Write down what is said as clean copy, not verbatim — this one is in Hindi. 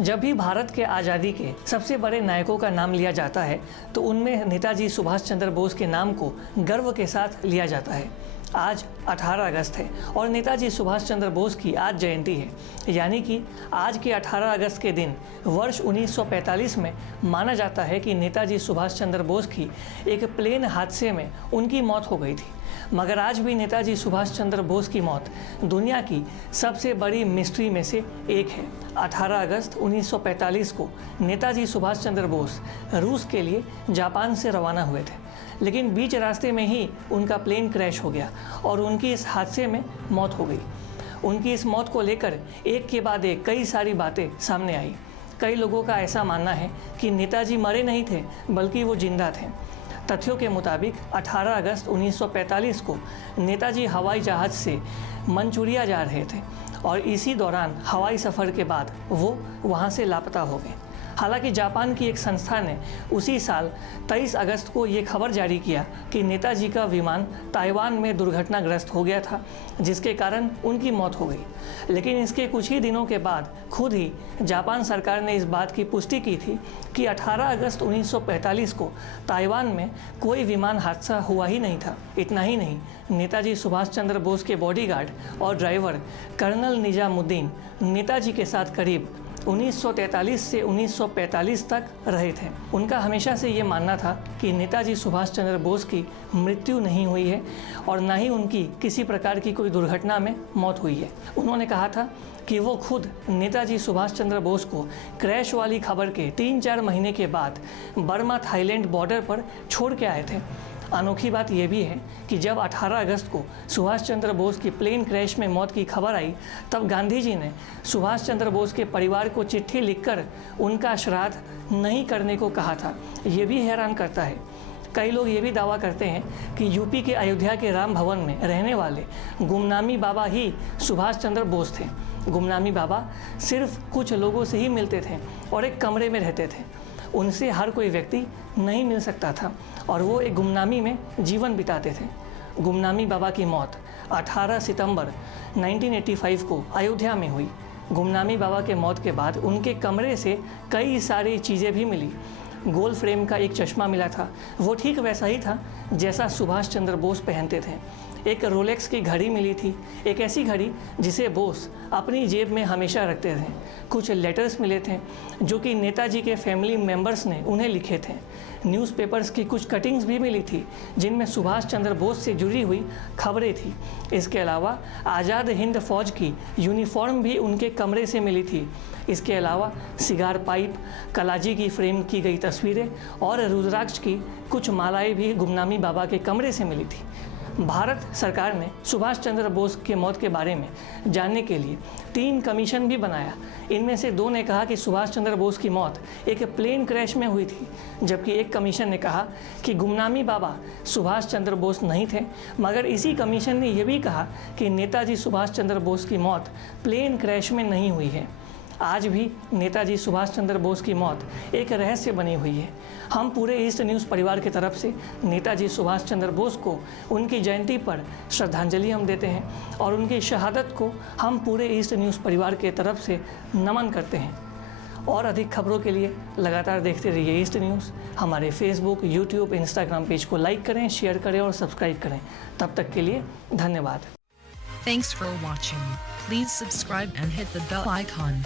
जब भी भारत के आज़ादी के सबसे बड़े नायकों का नाम लिया जाता है तो उनमें नेताजी सुभाष चंद्र बोस के नाम को गर्व के साथ लिया जाता है। आज 18 अगस्त है और नेताजी सुभाष चंद्र बोस की आज जयंती है। यानी कि आज के 18 अगस्त के दिन वर्ष 1945 में माना जाता है कि नेताजी सुभाष चंद्र बोस की एक प्लेन हादसे में उनकी मौत हो गई थी। मगर आज भी नेताजी सुभाष चंद्र बोस की मौत दुनिया की सबसे बड़ी मिस्ट्री में से एक है। 18 अगस्त 1945 को नेताजी सुभाष चंद्र बोस रूस के लिए जापान से रवाना हुए थे, लेकिन बीच रास्ते में ही उनका प्लेन क्रैश हो गया और उनकी इस हादसे में मौत हो गई। उनकी इस मौत को लेकर एक के बाद एक कई सारी बातें सामने आई। कई लोगों का ऐसा मानना है कि नेताजी मरे नहीं थे बल्कि वो जिंदा थे। तथ्यों के मुताबिक 18 अगस्त 1945 को नेताजी हवाई जहाज़ से मंचूरिया जा रहे थे और इसी दौरान हवाई सफ़र के बाद वो वहाँ से लापता हो गए। हालांकि जापान की एक संस्था ने उसी साल 23 अगस्त को ये खबर जारी किया कि नेताजी का विमान ताइवान में दुर्घटनाग्रस्त हो गया था, जिसके कारण उनकी मौत हो गई। लेकिन इसके कुछ ही दिनों के बाद खुद ही जापान सरकार ने इस बात की पुष्टि की थी कि 18 अगस्त 1945 को ताइवान में कोई विमान हादसा हुआ ही नहीं था। इतना ही नहीं, नेताजी सुभाष चंद्र बोस के बॉडीगार्ड और ड्राइवर कर्नल निजामुद्दीन नेताजी के साथ करीब 1943 से 1945 तक रहे थे। उनका हमेशा से ये मानना था कि नेताजी सुभाष चंद्र बोस की मृत्यु नहीं हुई है और ना ही उनकी किसी प्रकार की कोई दुर्घटना में मौत हुई है। उन्होंने कहा था कि वो खुद नेताजी सुभाष चंद्र बोस को क्रैश वाली खबर के 3-4 महीने के बाद बर्मा थाईलैंड बॉर्डर पर छोड़ के आए थे। अनोखी बात यह भी है कि जब 18 अगस्त को सुभाष चंद्र बोस की प्लेन क्रैश में मौत की खबर आई, तब गांधी जी ने सुभाष चंद्र बोस के परिवार को चिट्ठी लिखकर उनका श्राद्ध नहीं करने को कहा था। ये भी हैरान करता है। कई लोग ये भी दावा करते हैं कि यूपी के अयोध्या के राम भवन में रहने वाले गुमनामी बाबा ही सुभाष चंद्र बोस थे। गुमनामी बाबा सिर्फ कुछ लोगों से ही मिलते थे और एक कमरे में रहते थे। उनसे हर कोई व्यक्ति नहीं मिल सकता था और वो एक गुमनामी में जीवन बिताते थे। गुमनामी बाबा की मौत 18 सितंबर 1985 को अयोध्या में हुई। गुमनामी बाबा के मौत के बाद उनके कमरे से कई सारी चीज़ें भी मिली। गोल फ्रेम का एक चश्मा मिला था, वो ठीक वैसा ही था जैसा सुभाष चंद्र बोस पहनते थे। एक रोलेक्स की घड़ी मिली थी, एक ऐसी घड़ी जिसे बोस अपनी जेब में हमेशा रखते थे। कुछ लेटर्स मिले थे जो कि नेताजी के फैमिली मेंबर्स ने उन्हें लिखे थे। न्यूज़पेपर्स की कुछ कटिंग्स भी मिली थी जिनमें सुभाष चंद्र बोस से जुड़ी हुई खबरें थी। इसके अलावा आज़ाद हिंद फौज की यूनिफॉर्म भी उनके कमरे से मिली थी। इसके अलावा सिगार पाइप, कलाजी की फ्रेम की गई तस्वीरें और रुद्राक्ष की कुछ मालाएं भी गुमनामी बाबा के कमरे से मिली थी। भारत सरकार ने सुभाष चंद्र बोस के मौत के बारे में जानने के लिए 3 कमीशन भी बनाया। इनमें से 2 ने कहा कि सुभाष चंद्र बोस की मौत एक प्लेन क्रैश में हुई थी, जबकि एक कमीशन ने कहा कि गुमनामी बाबा सुभाष चंद्र बोस नहीं थे। मगर इसी कमीशन ने यह भी कहा कि नेताजी सुभाष चंद्र बोस की मौत प्लेन क्रैश में नहीं हुई है। आज भी नेताजी सुभाष चंद्र बोस की मौत एक रहस्य बनी हुई है। हम पूरे ईस्ट न्यूज़ परिवार की तरफ से नेताजी सुभाष चंद्र बोस को उनकी जयंती पर श्रद्धांजलि हम देते हैं और उनकी शहादत को हम पूरे ईस्ट न्यूज़ परिवार के तरफ से नमन करते हैं। और अधिक खबरों के लिए लगातार देखते रहिए ईस्ट न्यूज़। हमारे फेसबुक, यूट्यूब, इंस्टाग्राम पेज को लाइक करें, शेयर करें और सब्सक्राइब करें। तब तक के लिए धन्यवाद। Thanks for watching. Please subscribe and hit the bell icon.